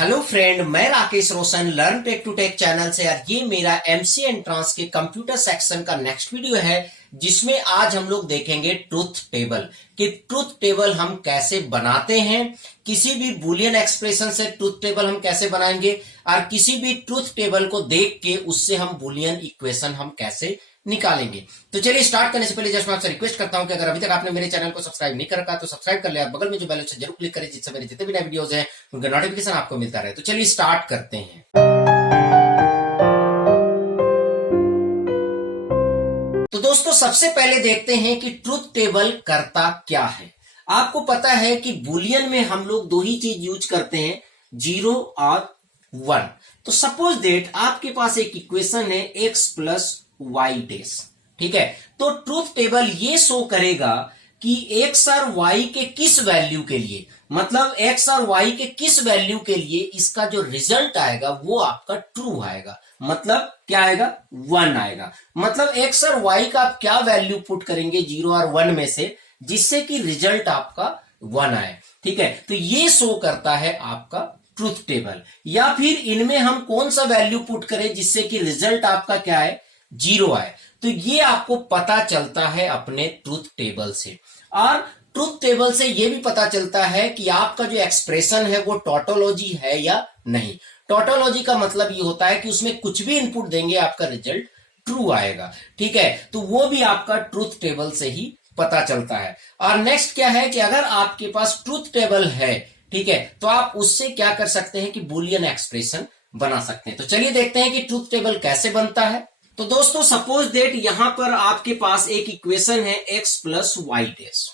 Hello friend, मैं Rakesh Roshan learn tech to tech channel से। यार ये मेरा एमसी एंट्रांस के कंप्यूटर सेक्शन का नेक्स्ट वीडियो है, जिसमें आज हम लोग देखेंगे ट्रूथ टेबल कि ट्रूथ टेबल हम कैसे बनाते हैं। किसी भी बुलियन एक्सप्रेशन से ट्रूथ टेबल हम कैसे बनाएंगे और किसी भी ट्रूथ टेबल को देख के उससे हम बुलियन इक्वेशन हम कैसे निकालेंगे। तो चलिए स्टार्ट करने से पहले जस्ट मैं आपसे रिक्वेस्ट करता हूं कि अगर अभी तक आपने मेरे चैनल को सब्सक्राइब नहीं कर रखा तो सब्सक्राइब कर ले और बगल में जो बेल आइकन जरूर क्लिक करें, जिससे मेरे जितने भी नए वीडियोस हैं उनका नोटिफिकेशन आपको मिलता रहे। तो चलिए स्टार्ट करते हैं। तो दोस्तों सबसे पहले देखते हैं कि ट्रूथ टेबल करता क्या है। आपको पता है कि बुलियन में हम लोग दो ही चीज यूज करते हैं, 0 और 1। तो सपोज दैट आपके पास एक इक्वेशन है x प्लस वाई डैश, ठीक है। तो ट्रूथ टेबल ये शो करेगा कि x और y के किस वैल्यू के लिए, मतलब x और y के किस वैल्यू के लिए इसका जो रिजल्ट आएगा वो आपका ट्रू आएगा। मतलब क्या आएगा? 1 आएगा। मतलब x और y का आप क्या वैल्यू पुट करेंगे 0 और 1 में से, जिससे कि रिजल्ट आपका 1 आए, ठीक है। तो ये शो करता है आपका ट्रूथ टेबल। या फिर इनमें हम कौन सा वैल्यू पुट करें जिससे कि रिजल्ट आपका क्या है? 0 आए। तो ये आपको पता चलता है अपने ट्रूथ टेबल से। और ट्रूथ टेबल से ये भी पता चलता है कि आपका जो एक्सप्रेशन है वो टोटोलॉजी है या नहीं। टोटोलॉजी का मतलब ये होता है कि उसमें कुछ भी इनपुट देंगे आपका रिजल्ट ट्रू आएगा, ठीक है। तो वो भी आपका ट्रूथ टेबल से ही पता चलता है। और नेक्स्ट क्या है कि अगर आपके पास ट्रूथ टेबल है, ठीक है, तो आप उससे क्या कर सकते हैं कि बुलियन एक्सप्रेशन बना सकते हैं। तो चलिए देखते हैं कि ट्रूथ टेबल कैसे बनता है। तो दोस्तों सपोज दैट यहां पर आपके पास एक इक्वेशन है x प्लस वाई डैश।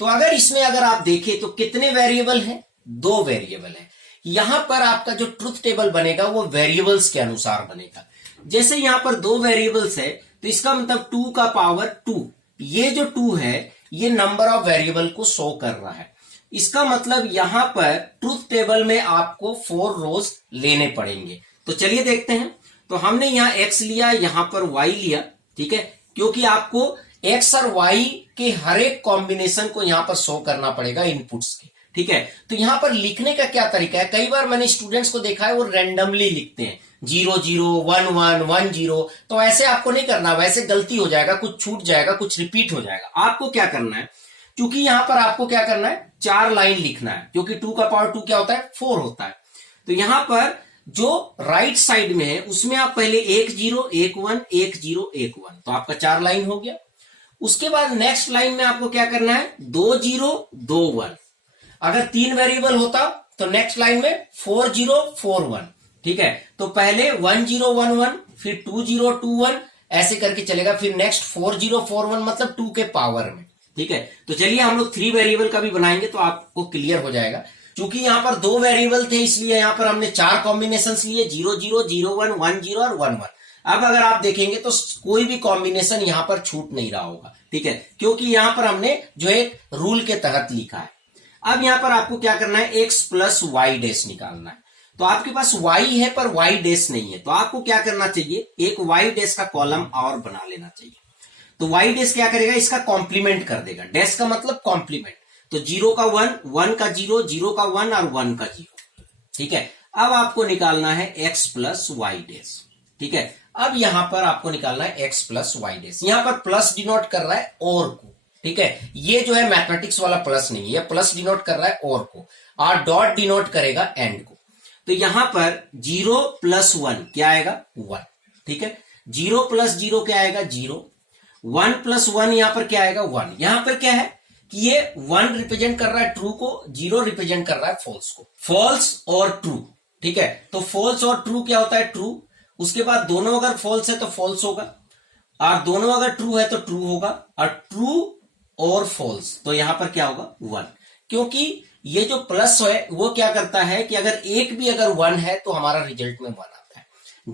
तो अगर इसमें अगर आप देखें तो कितने वेरिएबल हैं? 2 वेरिएबल है। यहां पर आपका जो ट्रूथ टेबल बनेगा वो वेरिएबल्स के अनुसार बनेगा। जैसे यहां पर 2 वेरिएबल्स है तो इसका मतलब 2 का पावर 2, ये जो 2 है ये नंबर ऑफ वेरिएबल को शो कर रहा है। इसका मतलब यहां पर ट्रूथ टेबल में आपको 4 रोज लेने पड़ेंगे। तो चलिए देखते हैं। तो हमने यहां x लिया, यहां पर y लिया, ठीक है, क्योंकि आपको x और y के हर एक कॉम्बिनेशन को यहां पर शो करना पड़ेगा इनपुट्स के, ठीक है। तो यहां पर लिखने का क्या तरीका है? कई बार मैंने स्टूडेंट्स को देखा है वो रैंडमली लिखते हैं 0 0 1 1 1 0। तो ऐसे आपको नहीं करना, वैसे गलती हो जाएगा, कुछ छूट जाएगा, कुछ रिपीट हो जाएगा। आपको क्या करना है, क्योंकि यहां पर आपको क्या करना है, 4 लाइन लिखना है, क्योंकि 2 का पावर 2 क्या होता है? 4 होता है। तो यहां पर जो राइट साइड में है उसमें आप पहले 1 0 1 1 1 0 1 1, तो आपका 4 लाइन हो गया। उसके बाद नेक्स्ट लाइन में आपको क्या करना है? 2 0 2 1। अगर 3 वेरिएबल होता तो नेक्स्ट लाइन में 4 0 4 1, ठीक है। तो पहले 1 0 1 1, फिर 2 0 2 1, ऐसे करके चलेगा। फिर नेक्स्ट 4 0 4 1, मतलब 2 के पावर में, ठीक है। तो चलिए हम लोग 3 वेरिएबल का भी बनाएंगे तो आपको क्लियर हो जाएगा। क्योंकि यहां पर 2 वेरिएबल थे इसलिए यहां पर हमने 4 कॉम्बिनेशन लिए, 0 0 0 1 1 0 और 1 1। अब अगर आप देखेंगे तो कोई भी कॉम्बिनेशन यहां पर छूट नहीं रहा होगा, ठीक है, क्योंकि यहां पर हमने जो एक रूल के तहत लिखा है। अब यहां पर आपको क्या करना है? x प्लस वाई डैश निकालना है। तो आपके पास y है पर y डैश नहीं है, तो आपको क्या करना चाहिए? एक y डैश का कॉलम और बना लेना चाहिए। तो y डैश क्या करेगा? इसका कॉम्प्लीमेंट कर देगा। डैश का मतलब कॉम्प्लीमेंट। तो 0 का 1, 1 का 0, 0 का 1 और 1 का 0, ठीक है। अब आपको निकालना है x प्लस वाई डैश, ठीक है। अब यहां पर आपको निकालना है x प्लस वाई डैश। यहां पर प्लस डिनोट कर रहा है और को, ठीक है। ये जो है मैथमेटिक्स वाला प्लस नहीं है, प्लस डिनोट कर रहा है और को, और डॉट डिनोट करेगा एंड को। तो यहां पर 0 प्लस 1 क्या आएगा? 1, ठीक है। 0 प्लस 0 क्या आएगा? 0। 1 प्लस 1 यहां पर क्या आएगा? 1। यहां पर क्या है कि ये 1 रिप्रेजेंट कर रहा है ट्रू को, 0 रिप्रेजेंट कर रहा है फॉल्स को। फॉल्स और ट्रू, ठीक है। तो फॉल्स और ट्रू क्या होता है? ट्रू। उसके बाद दोनों अगर फॉल्स है तो फॉल्स होगा, और दोनों अगर ट्रू है तो ट्रू होगा, और ट्रू और फॉल्स तो यहां पर क्या होगा? 1। क्योंकि ये जो प्लस है वो क्या करता है कि अगर एक भी अगर 1 है तो हमारा रिजल्ट में 1 आता है।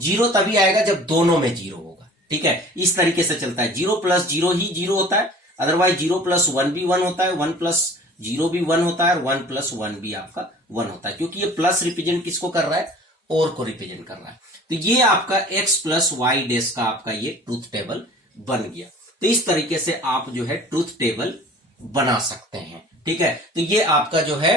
0 तभी आएगा जब दोनों में 0 होगा, ठीक है। इस तरीके से चलता है। 0 प्लस 0 ही 0 होता है, अदरवाइज 0 प्लस 1 भी 1 होता है, 1 प्लस 0 भी 1 होता है, और 1 प्लस 1 भी आपका 1 होता है, क्योंकि ये प्लस रिप्रेजेंट किसको कर रहा है? और को रिप्रेजेंट कर रहा है। तो ये आपका x प्लस वाई डैश का आपका ये ट्रूथ टेबल बन गया। तो इस तरीके से आप जो है ट्रूथ टेबल बना सकते हैं, ठीक है। तो ये आपका जो है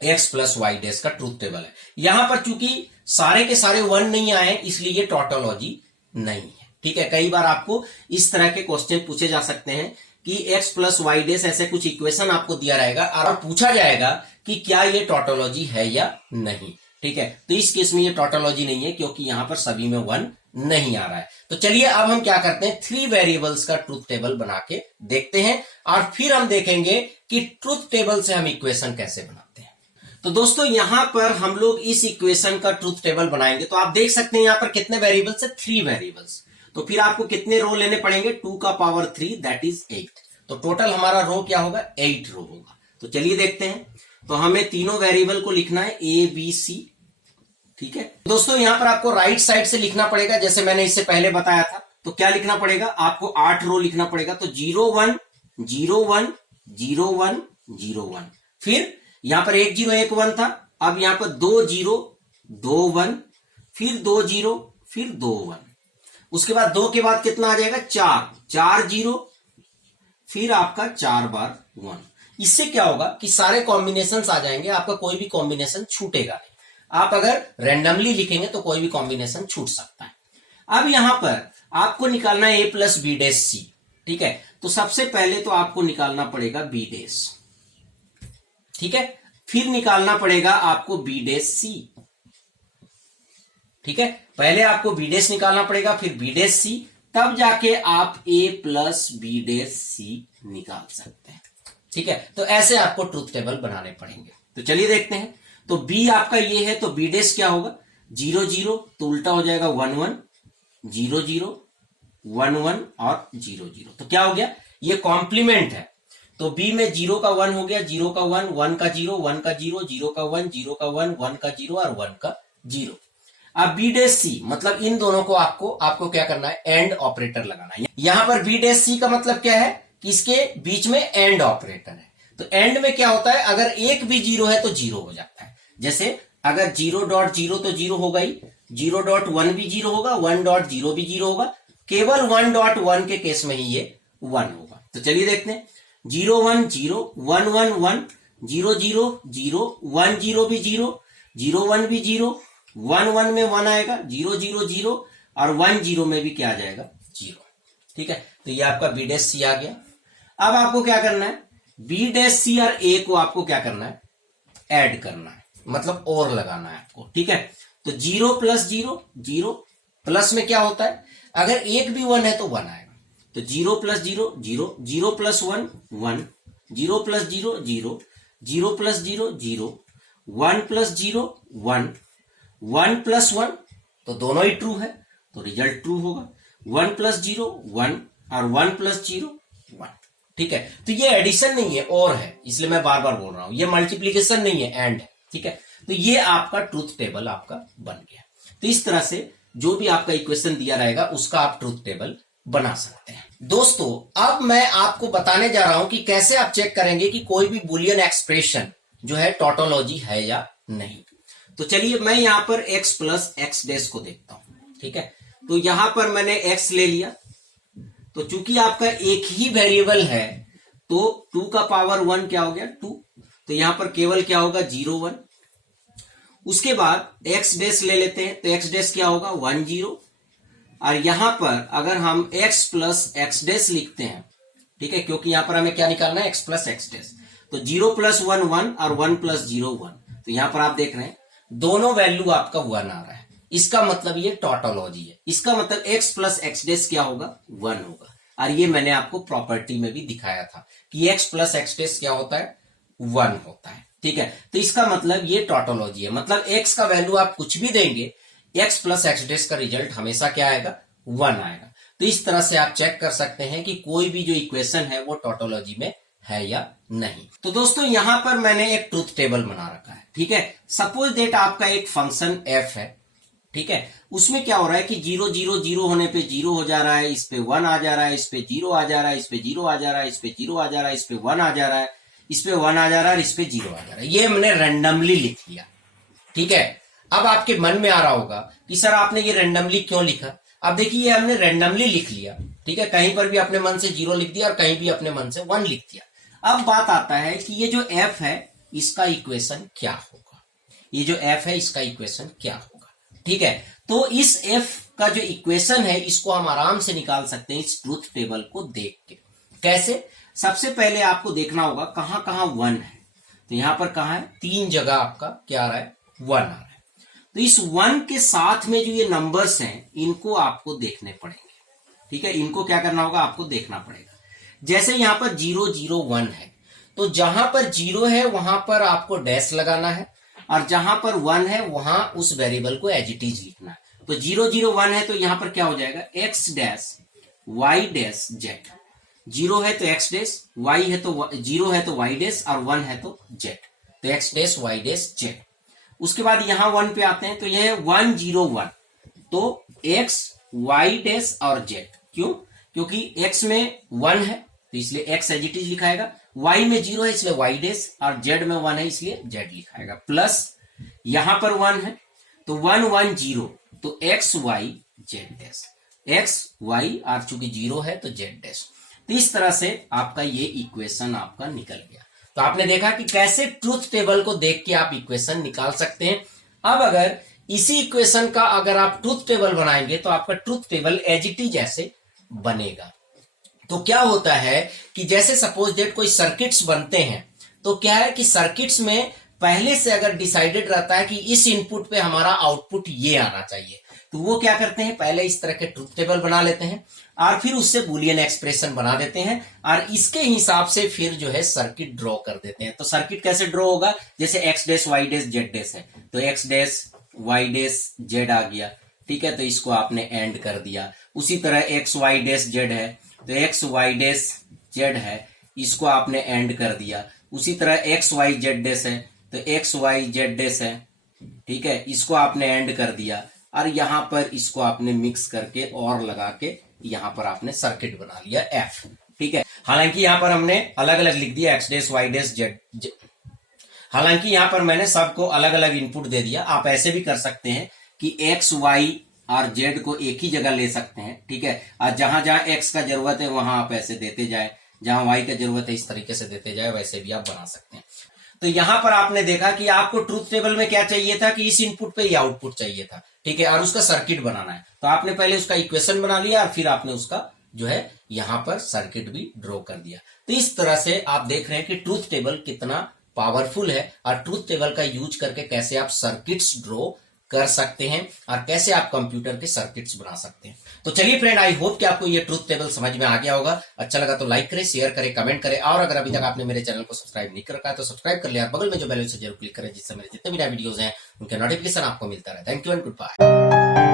एक्स प्लस वाई डैश का ट्रूथ टेबल है। यहां पर चूंकि सारे के सारे 1 नहीं आए इसलिए ये टोटोलॉजी नहीं है। ठीक है, कई बार आपको इस तरह के क्वेश्चन पूछे जा सकते हैं कि एक्स प्लस वाई डैश ऐसे कुछ इक्वेशन आपको दिया रहेगा और पूछा जाएगा कि क्या ये टोटोलॉजी है या नहीं। ठीक है, तो इस केस में ये टोटोलॉजी नहीं है क्योंकि यहां पर सभी में 1 नहीं आ रहा है। तो चलिए अब हम क्या करते हैं, 3 वेरिएबल्स का ट्रूथ टेबल बना के देखते हैं और फिर हम देखेंगे कि ट्रूथ टेबल से हम इक्वेशन कैसे बनाते हैं। तो दोस्तों यहां पर हम लोग इस इक्वेशन का ट्रूथ टेबल बनाएंगे। तो आप देख सकते हैं यहां पर कितने वेरिएबल्स है, 3 वेरिएबल्स। तो फिर आपको कितने रो लेने पड़ेंगे, 2 का पावर 3 दैट इज 8। तो टोटल हमारा रो क्या होगा, 8 रो होगा। तो चलिए देखते हैं। तो हमें तीनों वेरिएबल को लिखना है ए बी सी। ठीक है दोस्तों, यहां पर आपको राइट साइड से लिखना पड़ेगा जैसे मैंने इससे पहले बताया था। तो क्या लिखना पड़ेगा, आपको 8 रो लिखना पड़ेगा। तो 0 1 0 1 0 1 0 1, फिर यहां पर 1 0 1 1 था, अब यहां पर 2 0 2 1, फिर 2 0 फिर 2 1, उसके बाद 2 के बाद कितना आ जाएगा, 4 4 0, फिर आपका 4 बार 1। इससे क्या होगा कि सारे कॉम्बिनेशन आ जाएंगे, आपका कोई भी कॉम्बिनेशन छूटेगा नहीं। आप अगर रैंडमली लिखेंगे तो कोई भी कॉम्बिनेशन छूट सकता है। अब यहां पर आपको निकालना है ए प्लस बी डैश सी। ठीक है, तो सबसे पहले तो आपको निकालना पड़ेगा बी डैश। ठीक है, फिर निकालना पड़ेगा आपको बी डैश सी। ठीक है, पहले आपको बी डैश निकालना पड़ेगा, फिर बी डैश सी, तब जाके आप ए प्लस बी डैश सी निकाल सकते हैं। ठीक है, तो ऐसे आपको ट्रूथ टेबल बनाने पड़ेंगे। तो चलिए देखते हैं। तो बी आपका ये है, तो बी डैश क्या होगा, 0 0, तो उल्टा हो जाएगा 1 1 0 0 1 1 और 0 0। तो क्या हो गया, ये कॉम्प्लीमेंट है। तो बी में 0 का 1 हो गया, 0 का 1 1 का 0 1 का 0 0 का 1 0 का 1 1 का 0 और 1 का 0। अब बी डैश सी मतलब इन दोनों को आपको क्या करना है, एंड ऑपरेटर लगाना है। यहां पर बी डैश सी का मतलब क्या है कि इसके बीच में एंड ऑपरेटर है। तो एंड में क्या होता है, अगर एक भी 0 है तो 0 हो जाता है। जैसे अगर 0.0 तो 0 होगा ही, 0.1 भी 0 होगा, 1.0 भी 0 होगा, केवल 1.1 के केस में ही ये 1 होगा। तो चलिए देखते हैं। 0 1 0 1 1 1 0 0 0 1 0 भी 0 0 1 भी 0 1 1 में 1 आएगा, 0 0 0 और 1 0 में भी क्या आ जाएगा, 0। ठीक है, तो ये आपका बी डैश सी आ गया। अब आपको क्या करना है, बी डैश सी और ए को आपको क्या करना है, ऐड करना है, मतलब और लगाना है आपको। ठीक है, तो 0 प्लस 0 0, प्लस में क्या होता है, अगर एक भी 1 है तो 1 आएगा। तो 0 plus 0 0, 0 plus 1 1, 0 plus 0 0, 0 plus 0 0, 1 plus 0 1, 1 plus 1, तो दोनों ही ट्रू है तो रिजल्ट ट्रू होगा। 1 प्लस 0 1 और 1 प्लस 0 1। ठीक है, तो ये एडिशन नहीं है और है, इसलिए मैं बार बार बोल रहा हूं, ये मल्टीप्लीकेशन नहीं है, एंड है। ठीक है, तो ये आपका ट्रूथ टेबल आपका बन गया। तो इस तरह से जो भी आपका इक्वेशन दिया रहेगा उसका आप ट्रूथ टेबल बना सकते हैं। दोस्तों अब मैं आपको बताने जा रहा हूं कि कैसे आप चेक करेंगे कि कोई भी बुलियन एक्सप्रेशन जो है टोटोलॉजी है या नहीं। तो चलिए मैं यहां पर x प्लस एक्स डैश को देखता हूं। ठीक है, तो यहां पर मैंने x ले लिया। तो चूंकि आपका एक ही वेरिएबल है तो 2 का पावर 1 क्या हो गया, 2। तो यहां पर केवल क्या होगा, 0 1। उसके बाद x डैश ले लेते हैं, तो x डैश क्या होगा, 1 0। और यहां पर अगर हम x प्लस एक्स डैश लिखते हैं, ठीक है, क्योंकि यहां पर हमें क्या निकालना है, x प्लस एक्स डैश। तो 0 प्लस 1 1 और 1 प्लस 0 1। तो यहां पर आप देख रहे हैं दोनों वैल्यू आपका 1 आ रहा है, इसका मतलब ये टोटोलॉजी है। इसका मतलब x प्लस एक्स डैश क्या होगा, 1 होगा। और ये मैंने आपको प्रॉपर्टी में भी दिखाया था कि x प्लस एक्स डैश क्या होता है, 1 होता है। ठीक है, तो इसका मतलब ये टोटोलॉजी है, मतलब x का वैल्यू आप कुछ भी देंगे, x प्लस एक्स डैश का रिजल्ट हमेशा क्या आएगा, 1 आएगा। तो इस तरह से आप चेक कर सकते हैं कि कोई भी जो इक्वेशन है वो टोटोलॉजी में है या नहीं। तो दोस्तों यहां पर मैंने एक ट्रूथ टेबल बना रखा है। ठीक है, सपोज दैट आपका एक फंक्शन f है। ठीक है, उसमें क्या हो रहा है कि 0 0 0 होने पे 0 हो जा रहा है, इस पे 1 आ जा रहा है, इस पे 0 आ जा रहा है, इस पे 0 आ जा रहा है, इस पे 0 आ जा रहा है, इस पे 1 आ जा रहा है, इस पे 1 आ जा रहा है, इस पे 0 आ जा रहा है। ये हमने रैंडमली लिख लिया। ठीक है, अब आपके मन में आ रहा होगा कि सर आपने ये रैंडमली क्यों लिखा। अब देखिए ये हमने रैंडमली लिख लिया। ठीक है, कहीं पर भी अपने मन से 0 लिख दिया और कहीं भी अपने मन से 1 लिख दिया। अब बात आता है कि ये जो f है इसका इक्वेशन क्या होगा, ये जो f है इसका इक्वेशन क्या होगा। ठीक है, तो इस f का जो इक्वेशन है इसको हम आराम से निकाल सकते हैं इस ट्रूथ टेबल को देख के। कैसे? सबसे पहले आपको देखना होगा कहां कहां 1 है। तो यहां पर कहां है, 3 जगह आपका क्या आ रहा है, 1 आ रहा है। तो इस 1 के साथ में जो ये नंबर्स हैं इनको आपको देखने पड़ेंगे। ठीक है, इनको क्या करना होगा, आपको देखना पड़ेगा। जैसे यहां पर 0 0 1 है, तो जहां पर 0 है वहां पर आपको डैश लगाना है, और जहां पर 1 है वहां उस वेरिएबल को एज इट इज लिखना है। तो 0 0 1 है तो यहां पर क्या हो जाएगा, x dash y dash z। 0 है तो x डैश, y है तो 0 है तो y डैश, और 1 है तो z। तो x dash y dash z। उसके बाद यहां 1 पे आते हैं, तो यह है 1 0 1, तो x y डैश और z। क्यों? क्योंकि x में 1 है तो इसलिए x एज इट इज लिखाएगा, y में 0 है इसलिए y डैश, और z में 1 है इसलिए z लिखाएगा। प्लस यहां पर 1 है तो 1 1 0, तो x y z dash, x y, और चूंकि 0 है तो z डैश। तो इस तरह से आपका ये इक्वेशन आपका निकल गया। तो आपने देखा कि कैसे ट्रूथ टेबल को देख के आप इक्वेशन निकाल सकते हैं। अब अगर इसी इक्वेशन का अगर आप ट्रूथ टेबल बनाएंगे तो आपका truth table as it is ऐसे बनेगा। तो क्या होता है कि जैसे सपोज दैट कोई सर्किट्स बनते हैं, तो क्या है कि सर्किट्स में पहले से अगर डिसाइडेड रहता है कि इस इनपुट पे हमारा आउटपुट ये आना चाहिए, तो वो क्या करते हैं, पहले इस तरह के ट्रूथ टेबल बना लेते हैं और फिर उससे बूलियन एक्सप्रेशन बना देते हैं, और इसके हिसाब से फिर जो है सर्किट ड्रॉ कर देते हैं। तो सर्किट कैसे ड्रॉ होगा, जैसे x dash Y dash z dash है, तो x dash Y dash z आ गया। ठीक है, तो इसको आपने एंड कर दिया। उसी तरह एक्स वाई डैश जेड है, तो एक्स वाई डैश जेड है, इसको आपने एंड कर दिया। उसी तरह एक्स वाई जेड डैश है, तो एक्स वाई जेड डैश है, ठीक है, इसको आपने एंड कर दिया, और यहां पर इसको आपने मिक्स करके और लगा के यहां पर आपने सर्किट बना लिया एफ। ठीक है, हालांकि यहां पर हमने अलग अलग लिख दिया X dash Y dash Z, हालांकि यहां पर मैंने सबको अलग अलग इनपुट दे दिया। आप ऐसे भी कर सकते हैं कि एक्स वाई और जेड को एक ही जगह ले सकते हैं। ठीक है, और जहां जहां एक्स का जरूरत है वहां आप ऐसे देते जाए, जहां वाई का जरूरत है इस तरीके से देते जाए, वैसे भी आप बना सकते हैं। तो यहां पर आपने देखा कि आपको ट्रूथ टेबल में क्या चाहिए था कि इस इनपुट पे ये आउटपुट चाहिए था। ठीक है, और उसका सर्किट बनाना है, तो आपने पहले उसका इक्वेशन बना लिया और फिर आपने उसका जो है यहां पर सर्किट भी ड्रॉ कर दिया। तो इस तरह से आप देख रहे हैं कि ट्रूथ टेबल कितना पावरफुल है, और ट्रूथ टेबल का यूज करके कैसे आप सर्किट्स ड्रॉ कर सकते हैं और कैसे आप कंप्यूटर के सर्किट्स बना सकते हैं। तो चलिए फ्रेंड, आई होप कि आपको ये ट्रूथ टेबल समझ में आ गया होगा। अच्छा लगा तो लाइक करें, शेयर करें, कमेंट करें, और अगर अभी तक आपने मेरे चैनल को सब्सक्राइब नहीं कर रखा है तो सब्सक्राइब कर लिया, बगल में जो बेल से जरूर क्लिक करें जिससे मेरे जितने भी नए वीडियोस हैं उनके नोटिफिकेशन आपको मिलता रहे। Thank you and good bye.